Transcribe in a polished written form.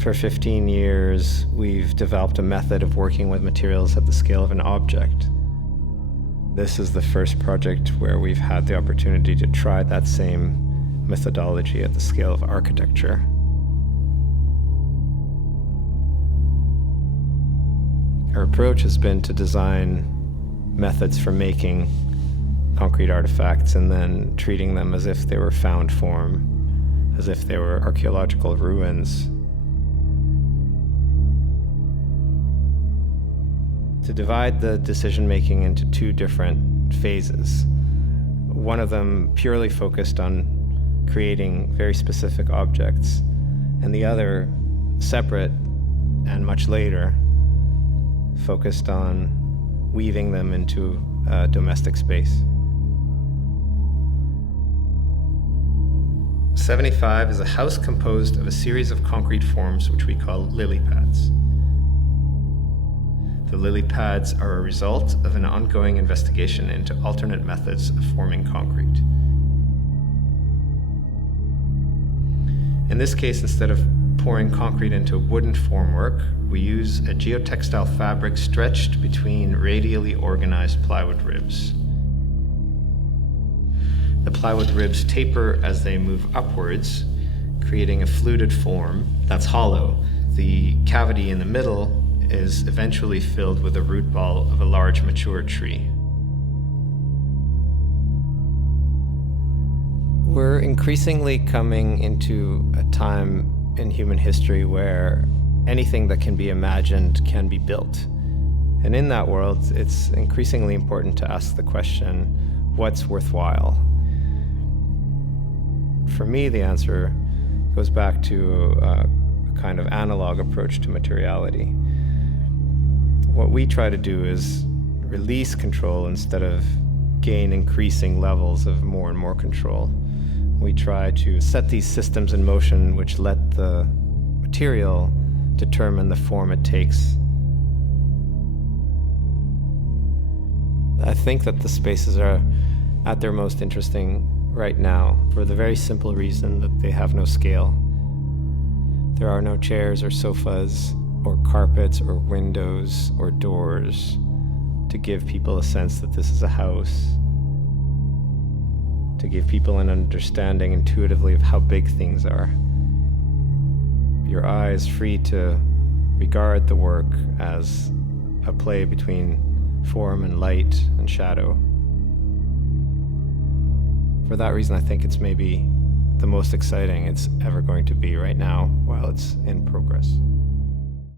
For 15 years, we've developed a method of working with materials at the scale of an object. This is the first project where we've had the opportunity to try that same methodology at the scale of architecture. Our approach has been to design methods for making concrete artifacts and then treating them as if they were found form, as if they were archaeological ruins. To divide the decision-making into two different phases. One of them purely focused on creating very specific objects, and the other, separate and much later, focused on weaving them into a domestic space. 75 is a house composed of a series of concrete forms which we call lily pads. The lily pads are a result of an ongoing investigation into alternate methods of forming concrete. In this case, instead of pouring concrete into wooden formwork, we use a geotextile fabric stretched between radially organized plywood ribs. The plywood ribs taper as they move upwards, creating a fluted form that's hollow. The cavity in the middle is eventually filled with the root ball of a large mature tree. We're increasingly coming into a time in human history where anything that can be imagined can be built. And in that world, it's increasingly important to ask the question, what's worthwhile? For me, the answer goes back to a kind of analog approach to materiality. What we try to do is release control instead of gain increasing levels of more and more control. We try to set these systems in motion which let the material determine the form it takes. I think that the spaces are at their most interesting right now for the very simple reason that they have no scale. There are no chairs or sofas or carpets or windows or doors to give people a sense that this is a house, to give people an understanding intuitively of how big things are. Your eye is free to regard the work as a play between form and light and shadow. For that reason, I think it's maybe the most exciting it's ever going to be right now while it's in progress.